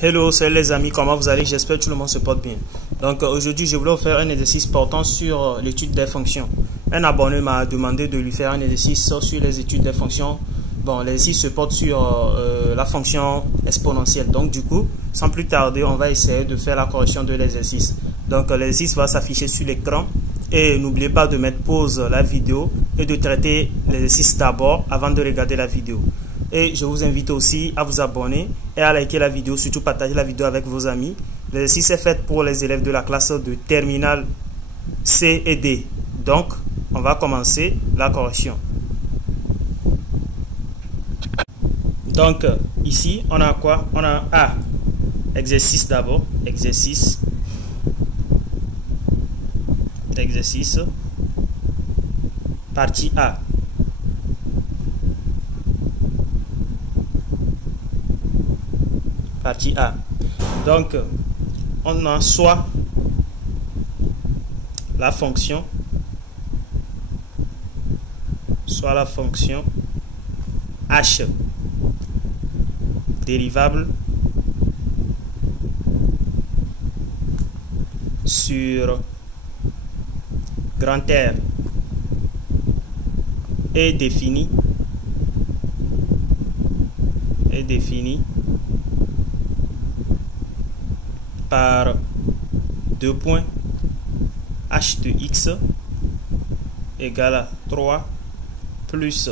Hello, salut les amis, comment vous allez? J'espère que tout le monde se porte bien. Donc aujourd'hui, je voulais vous faire un exercice portant sur l'étude des fonctions. Un abonné m'a demandé de lui faire un exercice sur les études des fonctions. Bon, l'exercice se porte sur la fonction exponentielle. Donc du coup, sans plus tarder, on va essayer de faire la correction de l'exercice. Donc l'exercice va s'afficher sur l'écran. Et n'oubliez pas de mettre pause la vidéo et de traiter l'exercice d'abord avant de regarder la vidéo. Et je vous invite aussi à vous abonner et à liker la vidéo, surtout partager la vidéo avec vos amis. L'exercice est fait pour les élèves de la classe de terminale C et D. Donc, on va commencer la correction. Donc, ici, on a quoi? On a A. Exercice d'abord. Exercice. Partie A. Partie A. Donc, on a soit la fonction, h dérivable sur grand R est définie par deux points h de x égale à 3 plus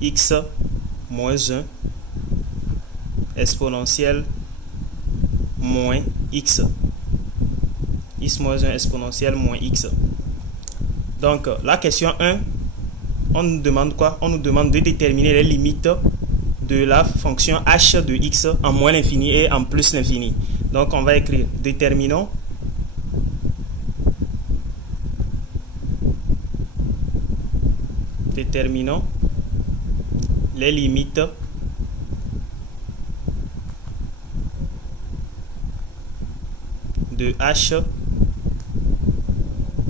x moins 1 exponentielle moins x. X moins 1 exponentielle moins x. Donc la question 1, on nous demande quoi? On nous demande de déterminer les limites de la fonction h de x en moins l'infini et en plus l'infini. Donc on va écrire déterminons les limites de h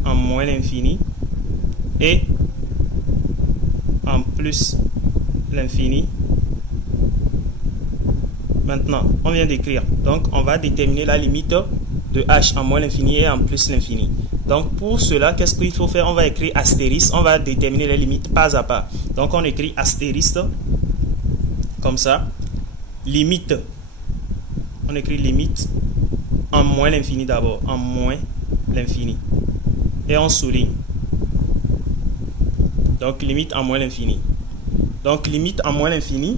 en moins l'infini et en plus l'infini. Maintenant, on vient d'écrire. Donc, on va déterminer la limite de h en moins l'infini et en plus l'infini. Donc, pour cela, qu'est-ce qu'il faut faire? On va écrire astérisque. On va déterminer les limites pas à pas. Donc, on écrit astérisque comme ça. Limite. On écrit limite en moins l'infini d'abord. En moins l'infini. Et on souligne. Donc, limite en moins l'infini. Donc, limite en moins l'infini.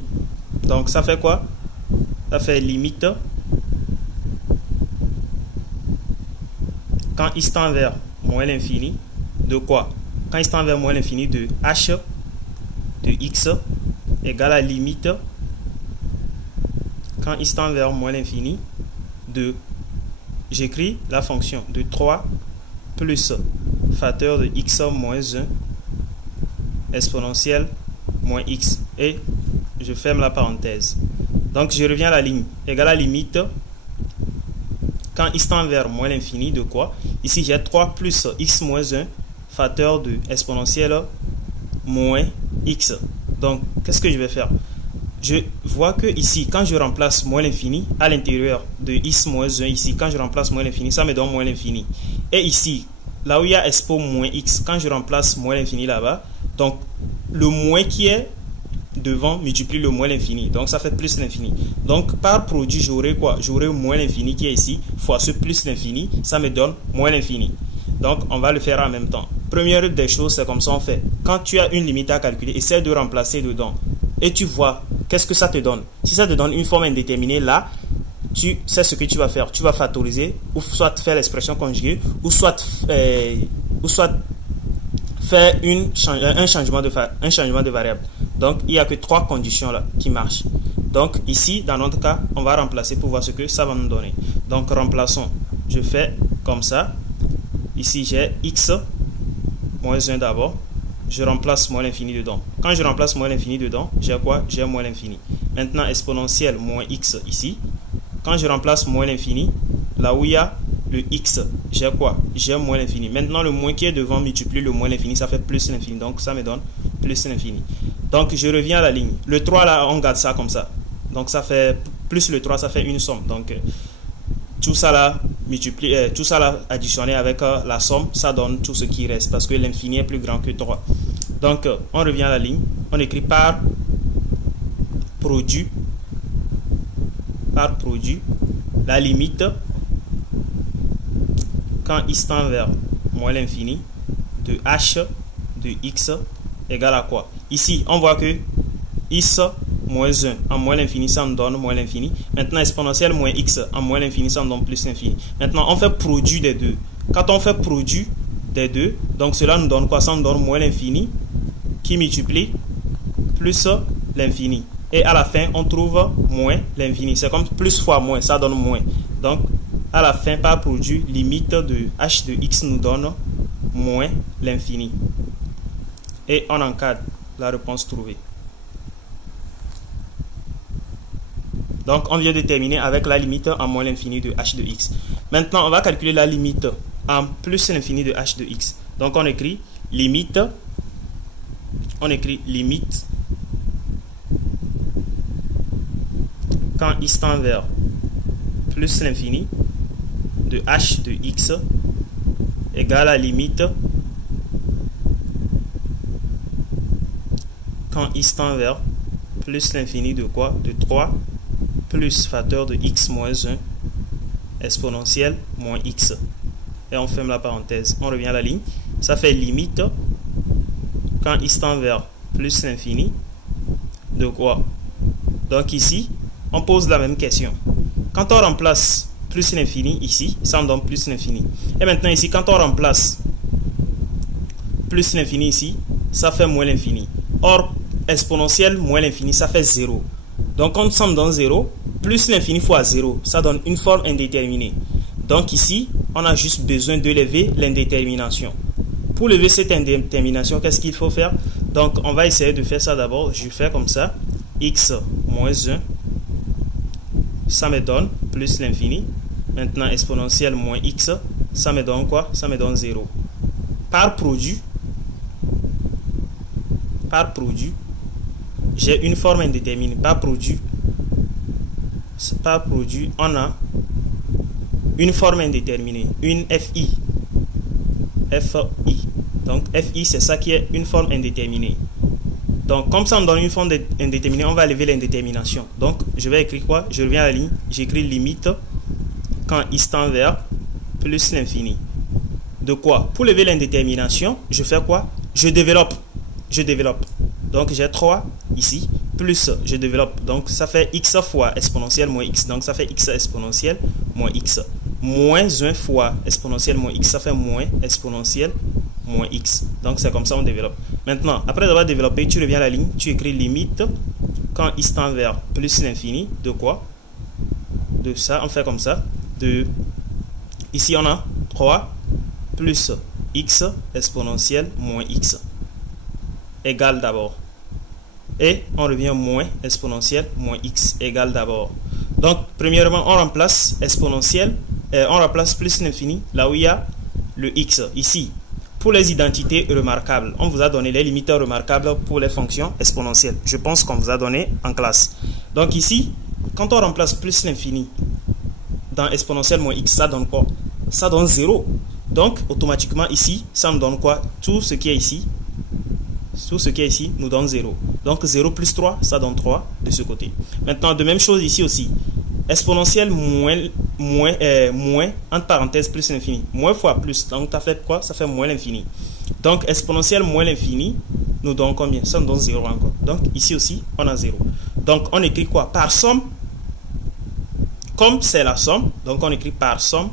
Donc, ça fait quoi? Ça fait limite quand il tend vers moins l'infini de quoi? Quand il tend vers moins l'infini de h de x égale à limite quand il tend vers moins l'infini de, j'écris la fonction de 3 plus facteur de x moins 1 exponentielle moins x et je ferme la parenthèse. Donc, je reviens à la ligne. Égale à limite quand il tend vers moins l'infini de quoi? Ici, j'ai 3 plus x moins 1 facteur de exponentielle moins x. Donc, qu'est-ce que je vais faire? Je vois que ici, quand je remplace moins l'infini à l'intérieur de x moins 1, ici, quand je remplace moins l'infini, ça me donne moins l'infini. Et ici, là où il y a expo moins x, quand je remplace moins l'infini là-bas, donc le moins qui est devant multiplie le moins l'infini, donc ça fait plus l'infini. Donc par produit, j'aurai quoi? J'aurai moins l'infini qui est ici fois ce plus l'infini, ça me donne moins l'infini. Donc on va le faire en même temps. Première des choses, c'est comme ça on fait. Quand tu as une limite à calculer, essaie de remplacer dedans et tu vois qu'est-ce que ça te donne. Si ça te donne une forme indéterminée, là tu sais ce que tu vas faire. Tu vas factoriser ou soit faire l'expression conjuguée ou soit faire un changement de variable. Donc, il n'y a que 3 conditions là qui marchent. Donc, ici, dans notre cas, on va remplacer pour voir ce que ça va nous donner. Donc, remplaçons. Je fais comme ça. Ici, j'ai x moins 1 d'abord. Je remplace moins l'infini dedans. Quand je remplace moins l'infini dedans, j'ai quoi? J'ai moins l'infini. Maintenant, exponentielle moins x ici. Quand je remplace moins l'infini, là où il y a le x, j'ai quoi? J'ai moins l'infini. Maintenant, le moins qui est devant multiplie le moins l'infini, ça fait plus l'infini. Donc, ça me donne plus l'infini. Donc, je reviens à la ligne. Le 3, là, on garde ça comme ça. Donc, ça fait plus le 3, ça fait une somme. Donc, tout ça là, tout ça là additionné avec la somme, ça donne tout ce qui reste parce que l'infini est plus grand que 3. Donc, on revient à la ligne. On écrit par produit, la limite quand x tend vers moins l'infini de h de x égale à quoi? Ici, on voit que x moins 1 en moins l'infini, ça nous donne moins l'infini. Maintenant, exponentielle moins x en moins l'infini, ça nous donne plus l'infini. Maintenant, on fait produit des deux. Quand on fait produit des deux, donc cela nous donne quoi? Ça nous donne moins l'infini qui multiplie plus l'infini. Et à la fin, on trouve moins l'infini. C'est comme plus fois moins, ça donne moins. Donc, à la fin, par produit, limite de h de x nous donne moins l'infini. Et on encadre la réponse trouvée. Donc, on vient de terminer avec la limite en moins l'infini de h de x. Maintenant, on va calculer la limite en plus l'infini de h de x. Donc, on écrit limite quand x tend vers plus l'infini de h de x égale à la limite quand x tend vers plus l'infini de quoi? De 3 plus facteur de x moins 1 exponentielle moins x. Et on ferme la parenthèse. On revient à la ligne. Ça fait limite quand x tend vers plus l'infini de quoi? Donc ici, on pose la même question. Quand on remplace plus l'infini ici, ça me donne plus l'infini. Et maintenant ici, quand on remplace plus l'infini ici, ça fait moins l'infini. Or, exponentielle moins l'infini, ça fait 0. Donc, quand ça me donne 0, plus l'infini fois 0, ça donne une forme indéterminée. Donc ici, on a juste besoin de lever l'indétermination. Pour lever cette indétermination, qu'est-ce qu'il faut faire? Donc, on va essayer de faire ça d'abord. Je fais comme ça. X moins 1, ça me donne plus l'infini. Maintenant, exponentielle moins x, ça me donne quoi? Ça me donne 0. Par produit, j'ai une forme indéterminée. Par produit, on a une forme indéterminée, une FI. Donc, FI, c'est ça qui est une forme indéterminée. Donc, comme ça me donne une forme indéterminée, on va lever l'indétermination. Donc, je vais écrire quoi? Je reviens à la ligne. J'écris limite quand x tend vers plus l'infini. De quoi? Pour lever l'indétermination, je fais quoi? Je développe. Donc, j'ai 3 ici, plus je développe. Donc, ça fait x fois exponentielle moins x. Donc, ça fait x exponentielle moins x. Moins 1 fois exponentielle moins x, ça fait moins exponentielle moins x. Donc, c'est comme ça on développe. Maintenant, après avoir développé, tu reviens à la ligne, tu écris limite quand x tend vers plus l'infini. De quoi? De ça, on fait comme ça. Ici, on a 3 plus x exponentielle moins x égale d'abord. Et on revient moins exponentielle moins x égale d'abord. Donc, premièrement, on remplace exponentielle, on remplace plus l'infini là où il y a le x. Ici, pour les identités remarquables, on vous a donné les limites remarquables pour les fonctions exponentielles. Je pense qu'on vous a donné en classe. Donc ici, quand on remplace plus l'infini dans exponentielle moins x, ça donne quoi? Ça donne 0. Donc, automatiquement ici, ça nous donne quoi? Tout ce qui est ici nous donne 0. Donc, 0 plus 3, ça donne 3 de ce côté. Maintenant, de même chose ici aussi. Exponentielle moins, entre parenthèses, plus l'infini. Moins fois plus. Donc, ça fait quoi? Ça fait moins l'infini. Donc, exponentielle moins l'infini nous donne combien? Ça nous donne 0 encore. Donc, ici aussi, on a 0. Donc, on écrit quoi? Par somme. Comme c'est la somme, donc on écrit par somme.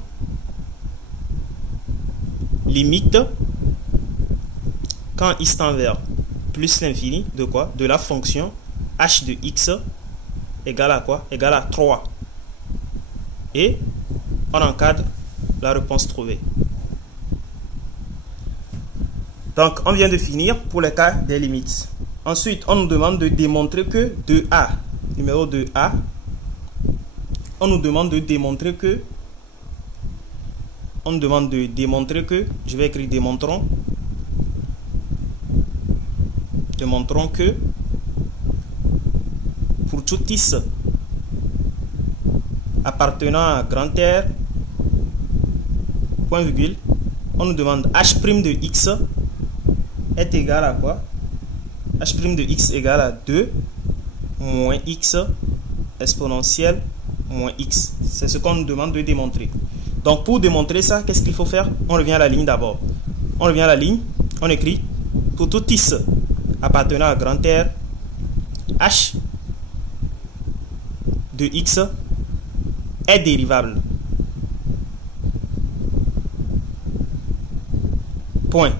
Limite quand x tend vers plus l'infini de quoi? De la fonction h de x égale à quoi? Égale à 3. Et on encadre la réponse trouvée. Donc, on vient de finir pour le cas des limites. Ensuite, on nous demande de démontrer que 2a, numéro 2a, on nous demande de démontrer que, je vais écrire démontrons que pour tout x appartenant à grand R, point virgule, on nous demande h' de x est égal à quoi? H' de x égale à 2 moins x exponentielle moins x. C'est ce qu'on nous demande de démontrer. Donc pour démontrer ça, qu'est-ce qu'il faut faire? On revient à la ligne d'abord. On revient à la ligne, on écrit pour tout x appartenant à grand R, h de x est dérivable. Point.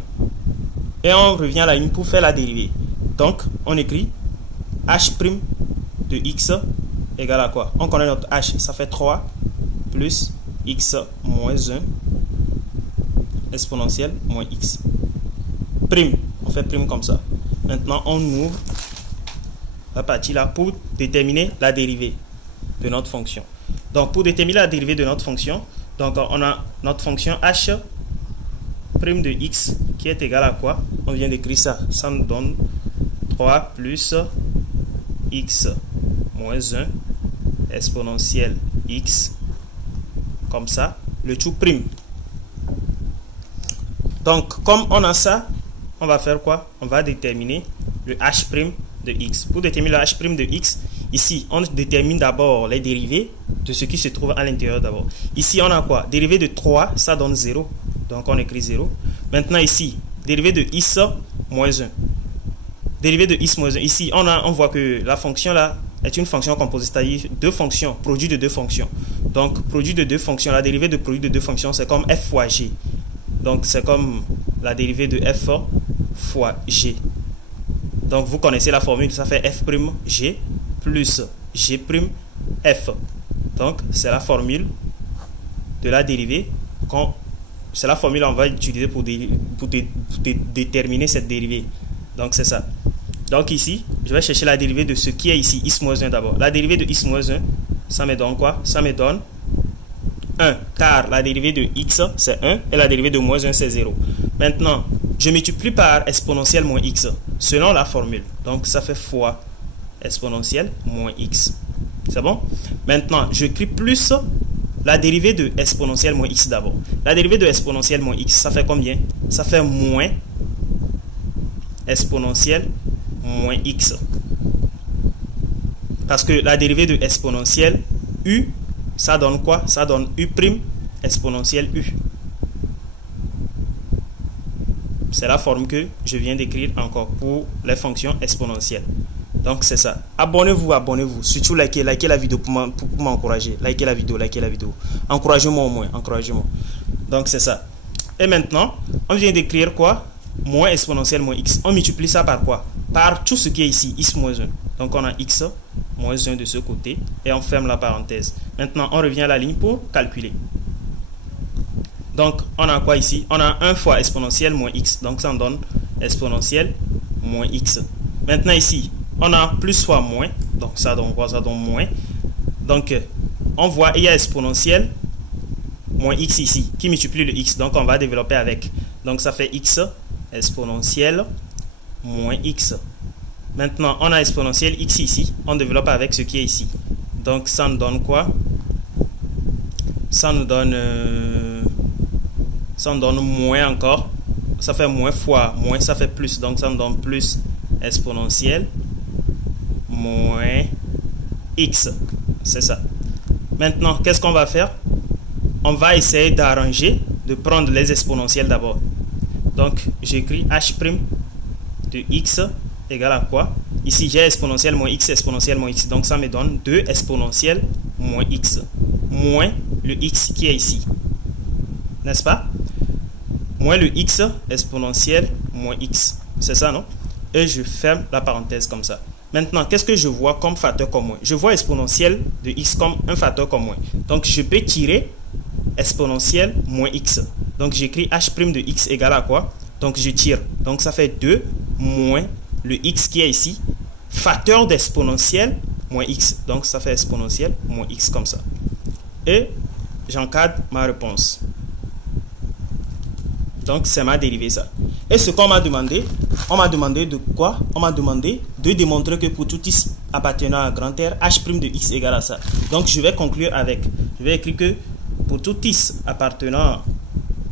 Et on revient à la ligne pour faire la dérivée. Donc, on écrit h' de x égale à quoi? On connaît notre h, ça fait 3 plus x moins 1 exponentielle moins x. Prime, on fait prime comme ça. Maintenant, on ouvre la partie là pour déterminer la dérivée de notre fonction. Donc, pour déterminer la dérivée de notre fonction, donc on a notre fonction h' de x qui est égal à quoi? On vient d'écrire ça. Ça nous donne 3 plus x moins 1 exponentielle x comme ça, le tout prime. Donc, comme on a ça, on va faire quoi? On va déterminer le h' de x. Pour déterminer le h' de x, ici, on détermine d'abord les dérivés de ce qui se trouve à l'intérieur d'abord. Ici, on a quoi? Dérivée de 3, ça donne 0. Donc, on écrit 0. Maintenant, ici, dérivée de x moins 1. Dérivée de x moins 1. Ici, on voit que la fonction là est une fonction composite, c'est-à-dire deux fonctions, produit de deux fonctions. Donc, produit de deux fonctions, la dérivée de produit de deux fonctions, c'est comme f fois g. Donc, c'est comme la dérivée de f fois g. Donc, vous connaissez la formule, ça fait f' g plus g' f. Donc, c'est la formule de la dérivée. C'est la formule qu'on va utiliser pour déterminer cette dérivée. Donc, c'est ça. Donc, ici, je vais chercher la dérivée de ce qui est ici, x moins 1 d'abord. La dérivée de x moins 1, ça me donne quoi? Ça me donne 1, car la dérivée de x, c'est 1, et la dérivée de moins 1, c'est 0. Maintenant, je multiplie par exponentielle moins x, selon la formule. Donc, ça fait fois exponentielle moins x. C'est bon? Maintenant, je j'écris plus la dérivée de exponentielle moins x d'abord. La dérivée de exponentielle moins x, ça fait combien? Ça fait moins exponentielle moins x. Parce que la dérivée de exponentielle u, ça donne quoi? Ça donne u' exponentielle u. C'est la forme que je viens d'écrire encore pour les fonctions exponentielles. Donc c'est ça. Abonnez-vous, abonnez-vous. Surtout likez la vidéo pour m'encourager. Likez la vidéo. Encouragez-moi au moins, encouragez-moi. Donc c'est ça. Et maintenant, on vient d'écrire quoi? Moins exponentielle moins x. On multiplie ça par quoi? Par tout ce qui est ici, x moins 1. Donc on a x moins 1 de ce côté et on ferme la parenthèse. Maintenant, on revient à la ligne pour calculer. Donc, on a quoi ici? On a 1 fois exponentielle moins x. Donc, ça en donne exponentielle moins x. Maintenant, ici, on a plus fois moins. Donc, ça donne quoi? Ça donne moins. Donc, on voit, il y a exponentielle moins x ici, qui multiplie le x. Donc, on va développer avec. Donc, ça fait x exponentielle moins x. Maintenant, on a exponentielle x ici. On développe avec ce qui est ici. Donc, ça nous donne quoi? Ça nous donne moins encore. Ça fait moins fois moins, ça fait plus. Donc, ça nous donne plus exponentielle moins x. C'est ça. Maintenant, qu'est-ce qu'on va faire? On va essayer d'arranger, de prendre les exponentielles d'abord. Donc, j'écris h' de x égale à quoi? Ici, j'ai exponentielle moins x, exponentielle moins x. Donc, ça me donne 2 exponentielle moins x. Moins le x qui est ici. N'est-ce pas? Moins le x exponentielle moins x. C'est ça, non? Et je ferme la parenthèse comme ça. Maintenant, qu'est-ce que je vois comme facteur commun? Je vois exponentielle de x comme un facteur commun. Donc, je peux tirer exponentielle moins x. Donc, j'écris h' de x égale à quoi? Donc, je tire. Donc, ça fait 2 moins le x qui est ici. Facteur d'exponentielle moins x. Donc, ça fait exponentielle moins x comme ça. Et j'encadre ma réponse. Donc, c'est ma dérivée, ça. Et ce qu'on m'a demandé de quoi? On m'a demandé de démontrer que pour tout x appartenant à grand R, h' de x égale à ça. Donc je vais conclure avec, je vais écrire que pour tout x appartenant à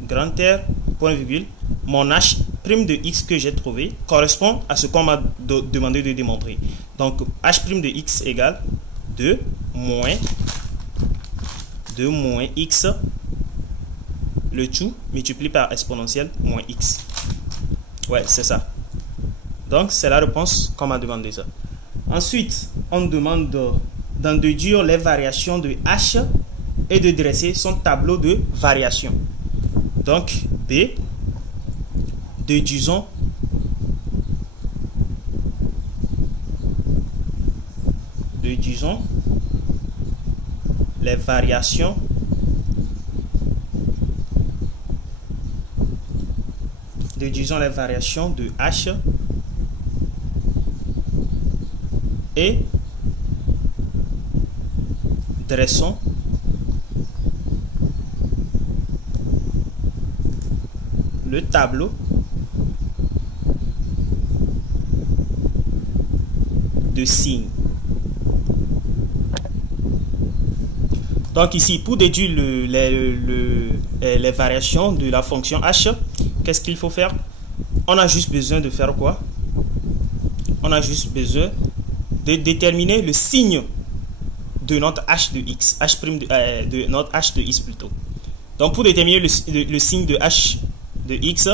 grand R, point virgule, mon h' de x que j'ai trouvé correspond à ce qu'on m'a demandé de démontrer. Donc h' de x égale 2 moins x, le tout multiplié par exponentielle moins x. Ouais, c'est ça. Donc c'est la réponse qu'on m'a demandé ça. Ensuite, on demande d'en déduire les variations de h et de dresser son tableau de variation. Donc B, déduisons les variations de h et dressons le tableau de signes. Donc ici, pour déduire les variations de la fonction h, qu'est-ce qu'il faut faire? On a juste besoin de faire quoi? On a juste besoin de déterminer le signe de notre h de x, de notre h de x plutôt. Donc pour déterminer le signe de h de x,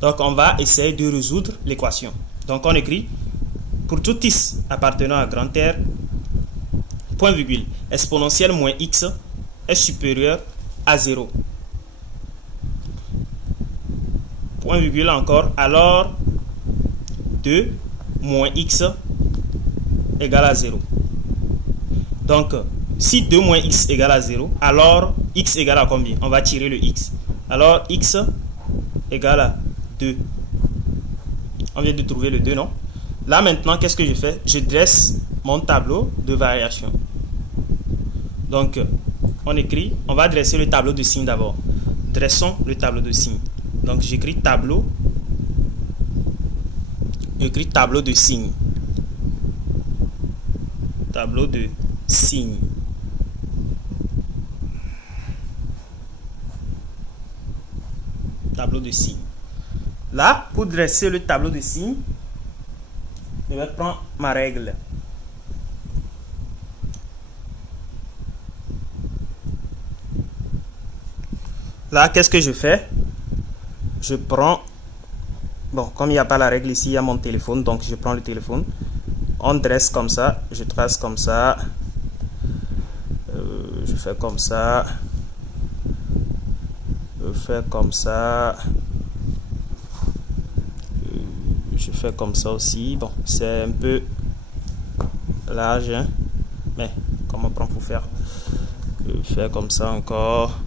donc on va essayer de résoudre l'équation. Donc on écrit pour tout x appartenant à grand R, point virgule, exponentielle moins x est supérieur à 0. Point virgule encore, alors 2 moins x égale à 0. Donc, si 2 moins x égale à 0, alors x égale à combien? On va tirer le x. Alors, x égale à 2. On vient de trouver le 2, non? Là, maintenant, qu'est-ce que je fais? Je dresse mon tableau de variation. Donc, on écrit, on va dresser le tableau de signes d'abord. Dressons le tableau de signes. Donc, j'écris tableau. J'écris tableau de signes. Tableau de signes. Tableau de signes. Là, pour dresser le tableau de signes, je vais prendre ma règle. Là, qu'est-ce que je fais? Je prends... Bon, comme il n'y a pas la règle ici, il y a mon téléphone, donc je prends le téléphone. On dresse comme ça, je trace comme ça. Je fais comme ça. Je fais comme ça. Je fais comme ça aussi. Bon, c'est un peu large, hein? Mais comment on peut faire? Je fais comme ça encore.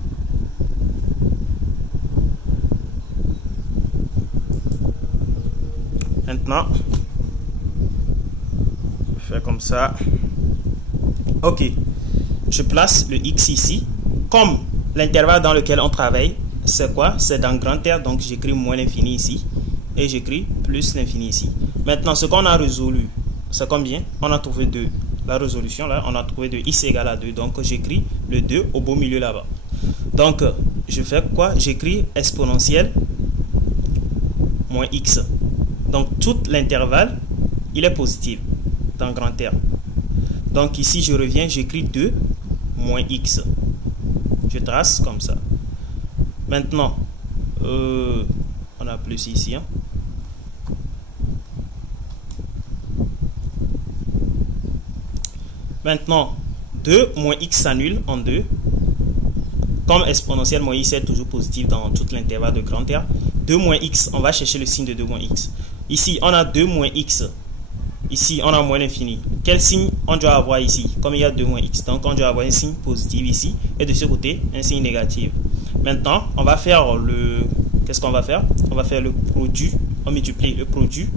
Maintenant, je fais comme ça. Ok, je place le x ici. Comme l'intervalle dans lequel on travaille, c'est quoi? C'est dans grand R, donc j'écris moins l'infini ici. Et j'écris plus l'infini ici. Maintenant, ce qu'on a résolu, c'est combien? On a trouvé 2. La résolution, là, on a trouvé de x égale à 2. Donc, j'écris le 2 au beau milieu là-bas. Donc, je fais quoi? J'écris exponentielle moins x. Donc, tout l'intervalle, il est positif dans grand R. Donc, ici, je reviens, j'écris 2 moins x. Je trace comme ça. Maintenant, on a plus ici. Hein. Maintenant, 2 moins x s'annule en 2. Comme exponentielle moins x est toujours positif dans tout l'intervalle de grand R. 2 moins x, on va chercher le signe de 2 moins x. Ici, on a 2 moins x. Ici, on a moins l'infini. Quel signe on doit avoir ici? Comme il y a 2 moins x. Donc, on doit avoir un signe positif ici. Et de ce côté, un signe négatif. Maintenant, on va faire le... Qu'est-ce qu'on va faire? On va faire le produit. On multiplie le produit.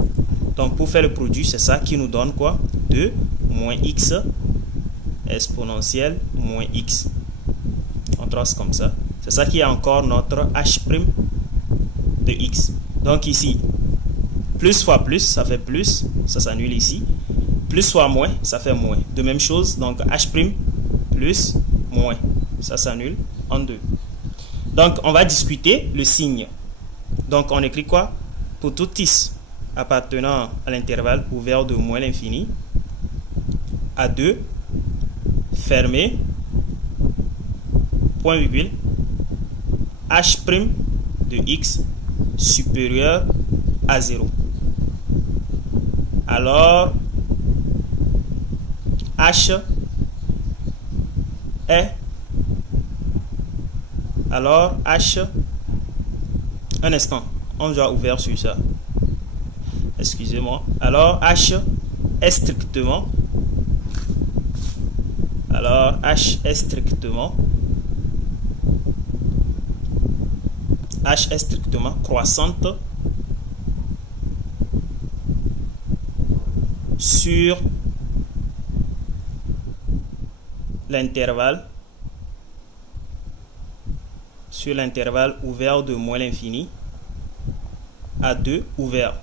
Donc, pour faire le produit, c'est ça qui nous donne quoi? 2 moins x exponentielle moins x. On trace comme ça. C'est ça qui est encore notre h' de x. Donc, ici, plus fois plus, ça fait plus. Ça s'annule ici. Plus fois moins, ça fait moins. De même chose, donc H' plus moins. Ça s'annule en deux. Donc, on va discuter le signe. Donc, on écrit quoi? Pour tout is appartenant à l'intervalle ouvert de moins l'infini à 2, fermé, point virgule, H' de x supérieur à 0. Alors, H est, alors H, un instant, on doit ouvert sur ça, excusez-moi, alors H est strictement, alors H est strictement croissante sur l'intervalle ouvert de moins l'infini à 2 ouvert.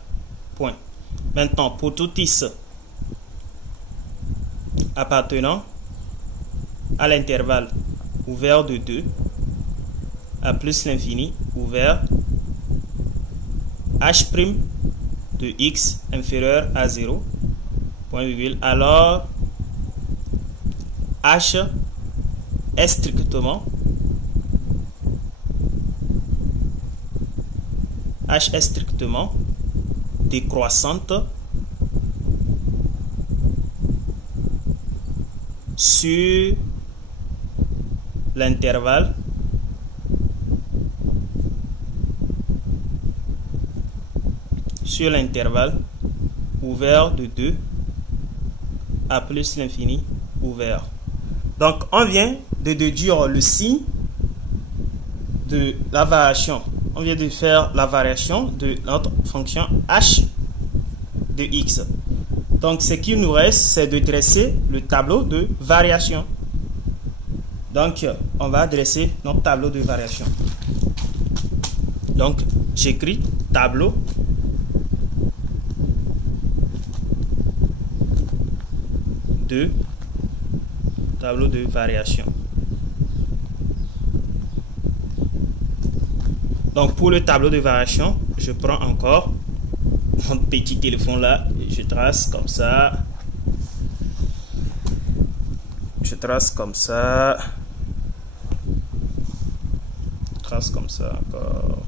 Point. Maintenant, pour tout is appartenant à l'intervalle ouvert de 2 à plus l'infini ouvert, H' de x inférieur à 0, point virgule, alors H est strictement décroissante sur l'intervalle ouvert de 2 à plus l'infini ouvert. Donc, on vient de déduire le signe de la variation. On vient de faire la variation de notre fonction h de x. Donc, ce qu'il nous reste, c'est de dresser le tableau de variation. Donc, on va dresser notre tableau de variation. Donc, j'écris tableau de variation. Donc, pour le tableau de variation, je prends encore mon petit téléphone là, et je trace comme ça. Je trace comme ça. Je trace comme ça encore.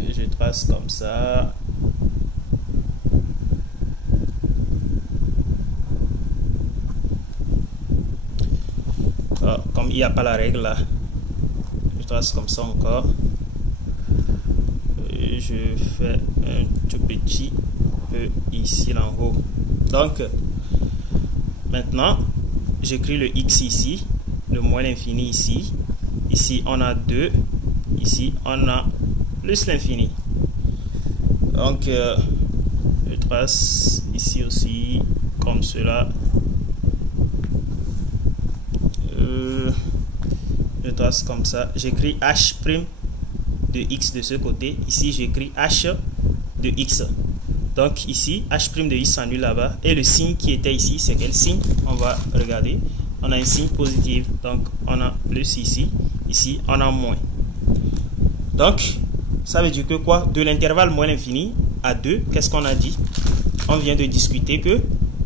Et je trace comme ça. Comme il n'y a pas la règle là, je trace comme ça encore. Et je fais un tout petit peu ici en haut. Donc, maintenant, j'écris le x ici, le moins l'infini ici. Ici, on a 2. Ici, on a plus l'infini. Donc, je trace ici aussi, comme cela. Je trace comme ça. J'écris h' de x de ce côté. Ici, j'écris h de x. Donc, ici, h' de x s'annule là-bas. Et le signe qui était ici, c'est quel signe? On va regarder. On a un signe positif. Donc, on a plus ici. Ici, on a moins. Donc, ça veut dire que quoi? De l'intervalle moins l'infini à 2, qu'est-ce qu'on a dit? On vient de discuter que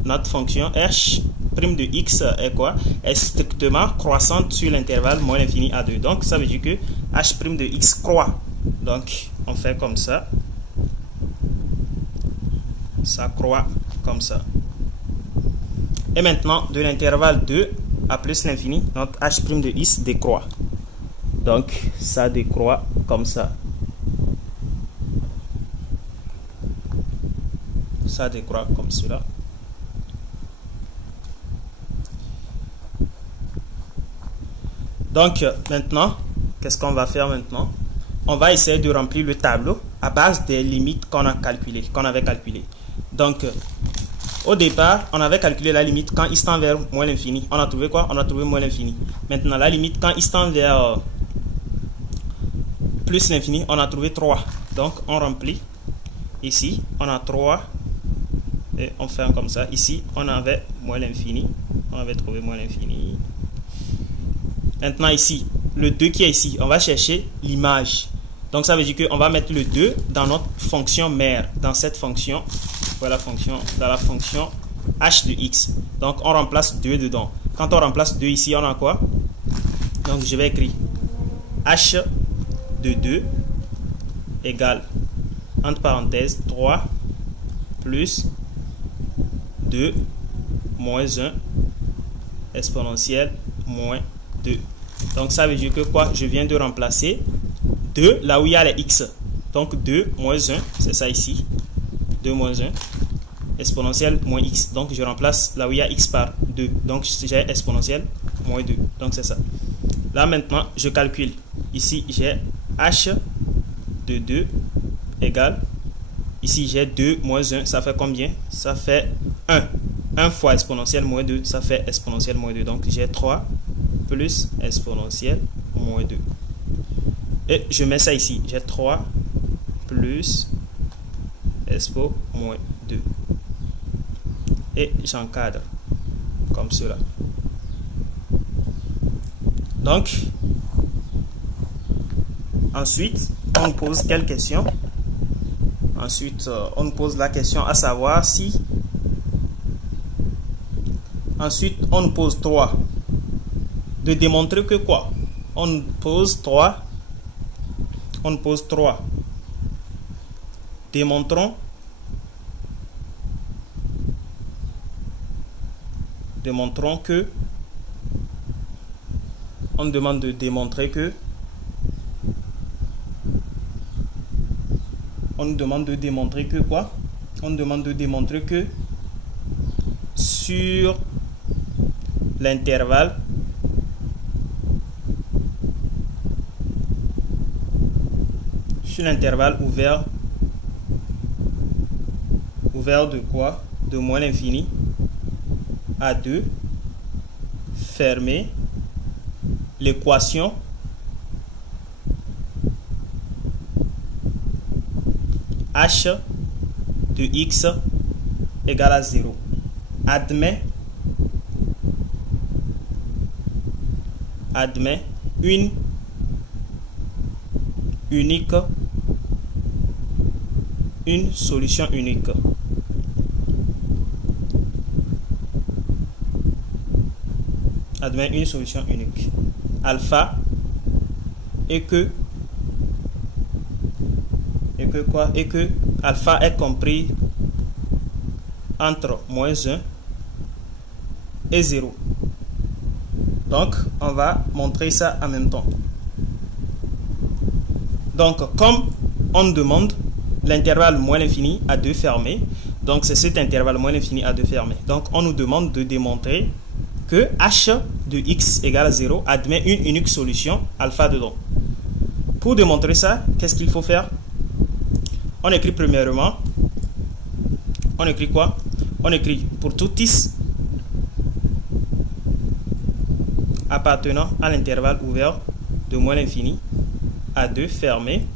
notre fonction h' de x est quoi? Est strictement croissante sur l'intervalle moins l'infini à 2. Donc, ça veut dire que h' de x croît. Donc, on fait comme ça. Ça croît comme ça. Et maintenant, de l'intervalle 2 à plus l'infini, notre h' de x décroît. Donc, ça décroît comme ça. Ça décroît comme cela. Donc, maintenant, qu'est-ce qu'on va faire maintenant? On va essayer de remplir le tableau à base des limites qu'on avait calculées. Donc, au départ, on avait calculé la limite quand il tend vers moins l'infini. On a trouvé quoi? On a trouvé moins l'infini. Maintenant, la limite quand il tend vers plus l'infini, on a trouvé 3. Donc, on remplit. Ici, on a 3 et on ferme comme ça. Ici, on avait moins l'infini. On avait trouvé moins l'infini. Maintenant ici, le 2 qui est ici, on va chercher l'image. Donc ça veut dire qu'on va mettre le 2 dans notre fonction mère, dans cette fonction. Voilà la fonction, dans la fonction h de x. Donc on remplace 2 dedans. Quand on remplace 2 ici, on a quoi? Donc je vais écrire h de 2 égale, entre parenthèses, 3 plus 2 moins 1 exponentielle moins 2. Donc ça veut dire que quoi? Je viens de remplacer 2 là où il y a les x. Donc 2 moins 1, c'est ça ici. 2 moins 1 exponentielle moins x. Donc je remplace là où il y a x par 2. Donc j'ai exponentielle moins 2. Donc c'est ça. Là maintenant, je calcule. Ici j'ai h de 2 égale. Ici j'ai 2 moins 1. Ça fait combien? Ça fait 1. 1 fois exponentielle moins 2, ça fait exponentielle moins 2. Donc j'ai 3 plus exponentielle moins 2. Et je mets ça ici. J'ai 3 plus expo moins 2. Et j'encadre comme cela. Donc, ensuite, on pose quelle question? Ensuite, on pose la question à savoir si... Ensuite, on pose 3. De démontrer que quoi? On pose 3. On pose 3. Démontrons que on demande de démontrer que on demande de démontrer que quoi? On demande de démontrer que sur l'intervalle ouvert de quoi? De moins l'infini à 2 fermé, l'équation h de x égale à 0 admet une solution unique. Admet une solution unique. Alpha et que quoi? Et que alpha est compris entre moins 1 et 0. Donc, on va montrer ça en même temps. Donc, comme on demande l'intervalle moins l'infini à 2 fermé, donc c'est cet intervalle moins l'infini à 2 fermé. Donc, on nous demande de démontrer que h de x égale à 0 admet une unique solution alpha dedans. Pour démontrer ça, qu'est-ce qu'il faut faire? On écrit premièrement, on écrit quoi? On écrit pour tout x appartenant à l'intervalle ouvert de moins l'infini à 2 fermé,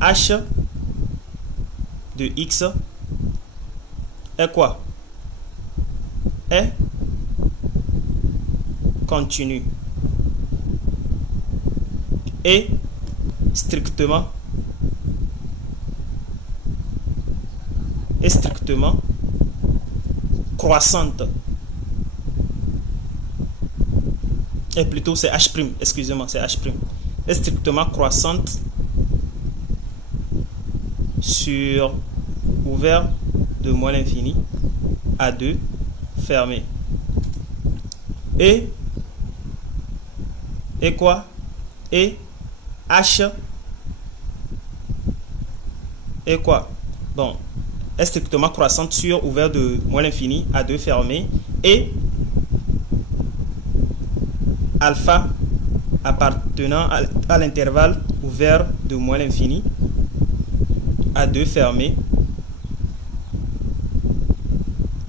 h de x est quoi? Est continu et strictement croissante. Et plutôt c'est h', excusez-moi, c'est h'. Est strictement croissante sur ouvert de moins l'infini à 2 fermé. Et quoi? Et h et quoi? Bon, est strictement croissante sur ouvert de moins l'infini à 2 fermé et alpha appartenant à l'intervalle ouvert de moins l'infini à 2 fermé,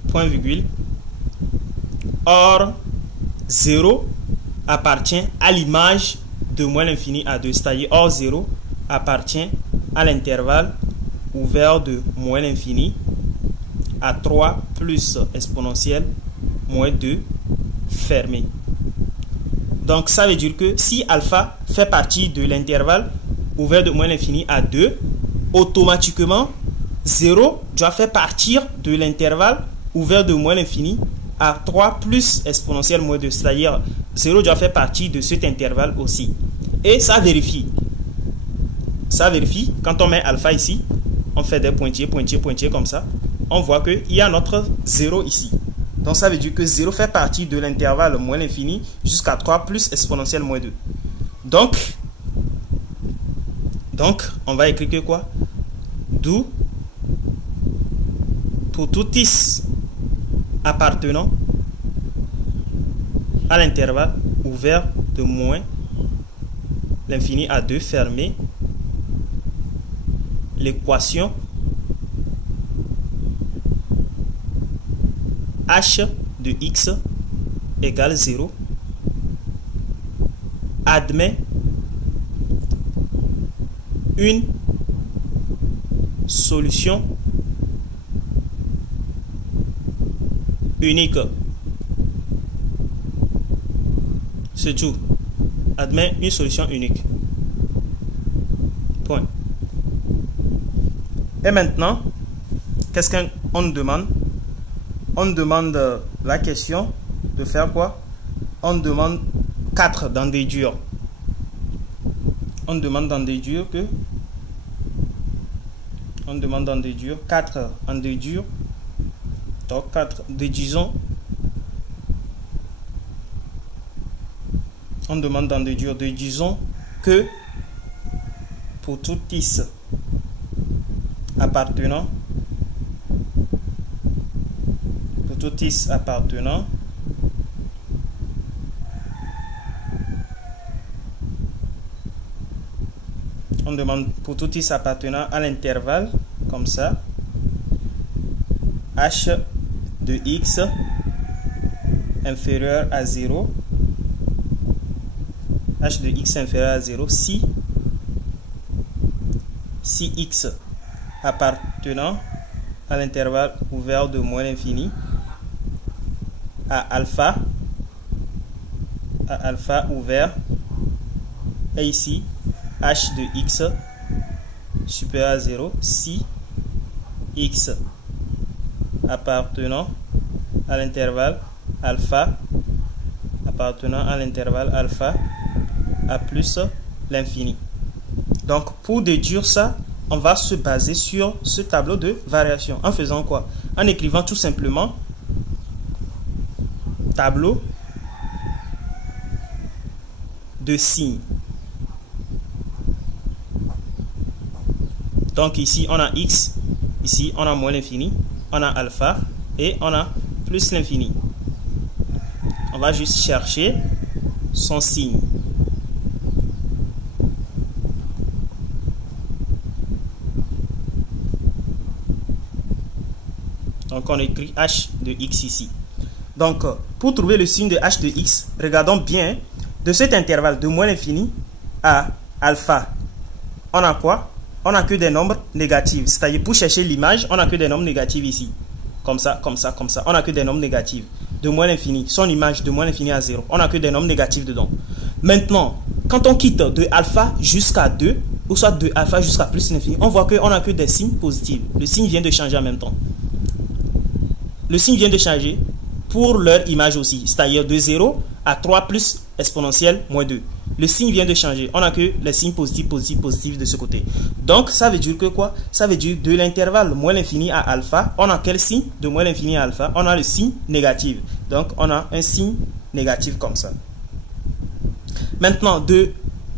point virgule. Or 0 appartient à l'image de moins l'infini à 2, c'est-à-dire or 0 appartient à l'intervalle ouvert de moins l'infini à 3 plus exponentielle moins 2 fermé. Donc ça veut dire que si alpha fait partie de l'intervalle ouvert de moins l'infini à 2, automatiquement 0 doit faire partir de l'intervalle ouvert de moins l'infini à 3 plus exponentielle moins 2. C'est-à-dire 0 doit faire partie de cet intervalle aussi. Et ça vérifie. Ça vérifie. Quand on met alpha ici, on fait des pointillés, pointillés, pointillés comme ça. On voit qu'il y a notre 0 ici. Donc ça veut dire que 0 fait partie de l'intervalle moins l'infini jusqu'à 3 plus exponentielle moins 2. Donc on va écrire que quoi? D'où pour tout x appartenant à l'intervalle ouvert de moins l'infini à 2 fermé, l'équation h de x égale 0 admet une solution unique. C'est tout. Admet une solution unique. Point. Et maintenant, qu'est-ce qu'on nous demande? On demande la question de faire quoi? On demande 4 d'en déduire. On demande d'en déduire que... On demande d'en déduire 4 en déduire. Donc 4, déduisons. On demande d'en déduire. Déduisons que pour tout x appartenant on demande pour tout x appartenant à l'intervalle comme ça h de x inférieur à 0 h de x inférieur à 0 si x appartenant à l'intervalle ouvert de moins l'infini à alpha ouvert et ici h de x supérieur à 0 si x appartenant à l'intervalle alpha à plus l'infini. Donc pour déduire ça, on va se baser sur ce tableau de variation en faisant quoi? En écrivant tout simplement tableau de signes. Donc ici on a x, ici on a moins l'infini, on a alpha et on a plus l'infini. On va juste chercher son signe. Donc on écrit h de x ici. Donc pour trouver le signe de h de x, regardons bien de cet intervalle de moins l'infini à alpha. On a quoi? On n'a que des nombres négatifs. C'est-à-dire pour chercher l'image, on n'a que des nombres négatifs ici. Comme ça, comme ça, comme ça. On n'a que des nombres négatifs. De moins l'infini, son image de moins l'infini à 0. On n'a que des nombres négatifs dedans. Maintenant, quand on quitte de alpha jusqu'à 2, ou soit de alpha jusqu'à plus l'infini, on voit qu'on n'a que des signes positifs. Le signe vient de changer en même temps. Le signe vient de changer pour leur image aussi. C'est-à-dire de 0 à 3 plus exponentielle moins 2. Le signe vient de changer. On n'a que les signes positifs, positifs, positifs de ce côté. Donc, ça veut dire que quoi? Ça veut dire de l'intervalle moins l'infini à alpha, on a quel signe? De moins l'infini à alpha, on a le signe négatif. Donc, on a un signe négatif comme ça. Maintenant, de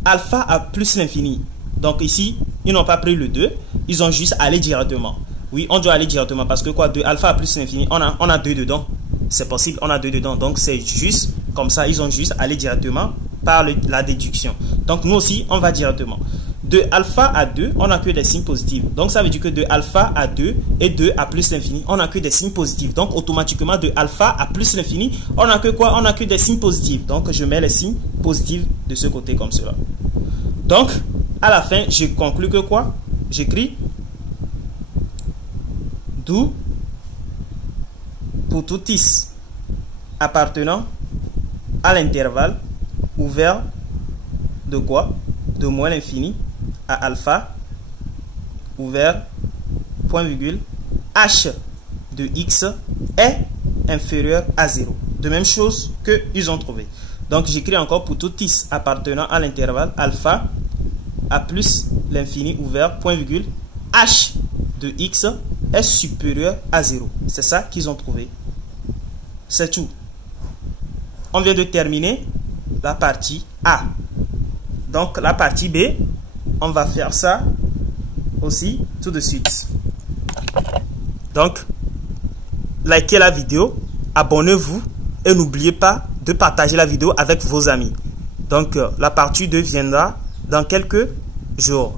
alpha à plus l'infini. Donc, ici, ils n'ont pas pris le 2. Ils ont juste allé directement. Oui, on doit aller directement parce que quoi? De alpha à plus l'infini, on a 2 dedans. C'est possible, on a 2 dedans. Donc, c'est juste comme ça. Ils ont juste allé directement par la déduction. Donc nous aussi, on va directement. De alpha à 2, on n'a que des signes positifs. Donc ça veut dire que de alpha à 2 et 2 à plus l'infini, on n'a que des signes positifs. Donc automatiquement, de alpha à plus l'infini, on n'a que quoi? On n'a que des signes positifs. Donc je mets les signes positifs de ce côté comme cela. Donc à la fin, je conclus que quoi? J'écris D'où, pour tout x appartenant à l'intervalle ouvert de quoi? De moins l'infini à alpha ouvert point virgule h de x est inférieur à 0. De même chose que ils ont trouvé. Donc j'écris encore pour tout x appartenant à l'intervalle alpha à plus l'infini ouvert point virgule h de x est supérieur à 0. C'est ça qu'ils ont trouvé. C'est tout. On vient de terminer la partie A. Donc la partie B, on va faire ça aussi tout de suite. Donc, likez la vidéo, abonnez-vous et n'oubliez pas de partager la vidéo avec vos amis. Donc la partie 2 viendra dans quelques jours.